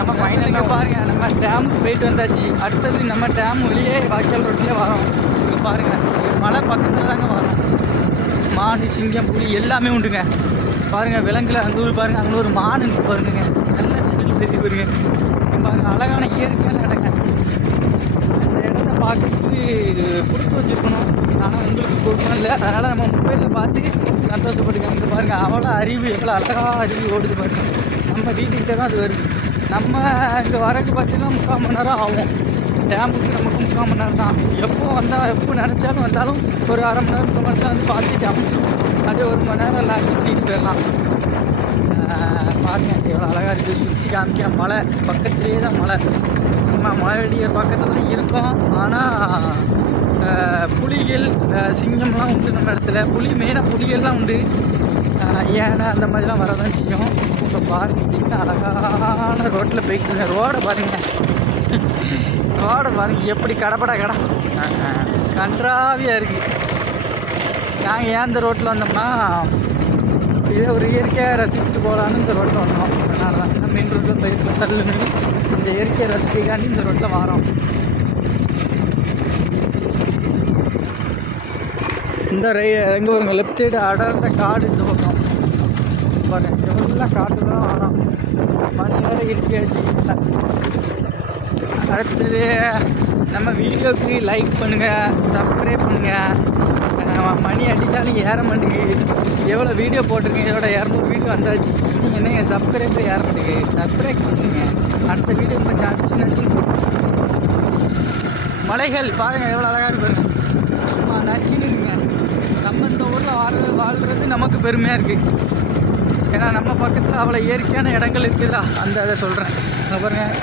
நம்ம ஃபைனலுக்கு பாருங்கள், நம்ம டேமுக்கு போயிட்டு வந்தாச்சு. அடுத்தது நம்ம டேம் வெளியே வாய்க்கால் ரோட்லேயே வரோம். இங்கே பாருங்கள், மலை பக்கத்தில் தாங்க வரோம். மாடு, சிங்கம், புலி எல்லாமே உண்டுங்க. பாருங்கள், விலங்குல அங்கே ஒரு பாருங்கள், அங்கே ஒரு மான் பாருங்க, நல்ல செடி தெரிஞ்சு பாருங்க. பாருங்கள், அழகான இயற்கையான இடங்க. இந்த இடத்த பார்க்கறதுக்கு கொடுத்து வச்சுருக்கணும், ஆனால் உங்களுக்கு கொடுக்கணும் இல்லை. அதனால் நம்ம மொபைலில் பார்த்து சந்தோஷப்பட்டுக்கோங்க. இங்கே பாருங்கள், அவ்வளோ அறிவு, எவ்வளோ அழகாக அறிவு ஓடுது பாருங்க. நம்ம வீட்டுக்கிட்ட தான் அது வருது. நம்ம இங்கே வரக்கு பார்த்தீங்கன்னா 3/4 மணி நேரம் ஆகும். டேமுக்கு நமக்கு 3/4 மணி நேரம் தான். எப்போ வந்தால், எப்போ நினச்சாலும் வந்தாலும் ஒரு அரை மணி நேரம் 3 மணி நேரம் வந்து பார்த்துட்டு அப்படியே 1 மணி நேரம் ரிலாக்ஸ் பண்ணிட்டு போயிடலாம். பாருங்க எவ்வளோ அழகாக இருக்குது. சுற்றி காமிக்க மலை பக்கத்துலேயே தான் மலை. நம்ம மலையடிய பக்கத்தில் தான் இருக்கோம். ஆனால் புலிகள், சிங்கம்லாம் உண்டு நம்ம இடத்துல. மெயினாக புலிகள்லாம் உண்டு. ஏன்னா அந்த மாதிரிலாம் வரதான் செய்யும். இப்போ பாருங்கள், என்ன அழகான ரோட்டில் போய்ட்டு ரோடை பாருங்கள். ரோடை பாருங்கள் எப்படி கடை கன்றாவியாக இருக்குது. நாங்கள் ஏன் இந்த ரோட்டில் வந்தோம்னா, இதே ஒரு இயற்கையாக ரசிச்சுட்டு போகலான்னு இந்த ரோட்டில் வந்தோம். அதனால தான் மெயின் ரோட்டில் போய் சல்லுன்னு இந்த இயற்கையை ரசிக்காண்டி இந்த ரோட்டில் வரோம். இந்த எங்கே வருங்க லெஃப்ட் சைடு அடர்ந்த காடு. இந்த பக்கம் பாருங்க, எவ்வளோ காட்டு தான் வரோம். மணி வேறு இருக்கியாச்சு. அடுத்தது நம்ம வீடியோவுக்கு லைக் பண்ணுங்கள், சப்ஸ்கிரைப் பண்ணுங்கள். மணி அடித்தாலும் ஏற மாட்டேங்குது. எவ்வளோ வீடியோ போட்டிருக்கேன், இதோட 200 வீடியோ வந்தாச்சு. நீங்கள் என்னங்க சப்ஸ்கிரைபர் ஏற மாட்டேங்குது, சப்ஸ்கிரைப் பண்ணுங்க. அடுத்த வீடியோ கொஞ்சம் நச்சு மலைகள் பாருங்கள் எவ்வளோ அழகாக இருப்பாங்க. நச்சுன்னு இருக்குங்க. நம்ம இந்த ஊரில் வாழ்கிறது நமக்கு பெருமையாக இருக்குது. ஏன்னா நம்ம பக்கத்தில் அவ்வளோ இயற்கையான இடங்கள் இருக்குதா, அந்த இதை சொல்கிறேன். அங்கே பாருங்கள்,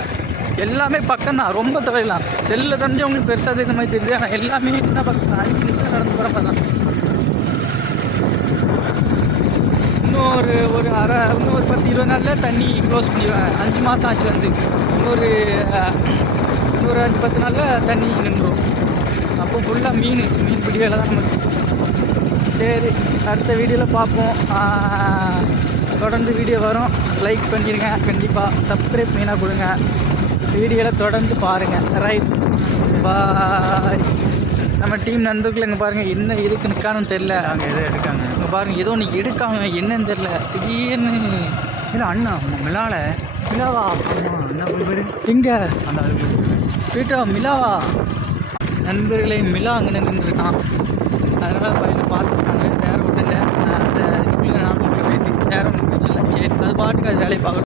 எல்லாமே பக்கம்தான், ரொம்ப தொலைலாம். செல்லில் தெரிஞ்சவங்களுக்கு பெருசாக தெரிஞ்ச மாதிரி தெரியுது. ஆனால் எல்லாமே என்ன பக்கம், 5 நிமிஷம் நடந்து போகிறப்ப தான். இன்னும் ஒரு 10-20 நாளில் தண்ணி க்ளோஸ் பண்ணிடுவேன். 5 மாதம் ஆச்சு வந்து. இன்னொரு 5-10 நாளில் தண்ணி நின்றுடும். அப்போ ஃபுல்லாக மீன் பிடி வேலை தான் நமக்கு. சரி, அடுத்த வீடியோவில் பார்ப்போம். தொடர்ந்து வீடியோ வரும். லைக் பண்ணிடுங்க, கண்டிப்பாக சப்ஸ்கிரைப் மெயினாக கொடுங்க. வீடியோவில் தொடர்ந்து பாருங்கள். ரைட், பாய். நம்ம டீம் நண்பர்கள் இங்கே பாருங்கள், என்ன எதுக்கு நிற்கான்னு தெரில. அங்கே எதோ எடுக்காங்க. இங்கே பாருங்கள், ஏதோ ஒன்று எடுக்காங்க, என்னன்னு தெரில. திடீர்னு இல்லை அண்ணா மிலாவா? ஆமாம், என்ன பேர் எங்கே அந்த போயிட்டா மிலாவா? நண்பர்களை மிலா அங்கே நின்றுருக்கான். அதனால் பையனை பார்த்துருக்காங்க. வேறு விட்டுட்டேன். அந்த நானும் போயிட்டு வேறு ஒன்றும் பிரச்சனை இல்லை. சரி, அது பாட்டுக்கு அது வேலையை பார்க்கணும்.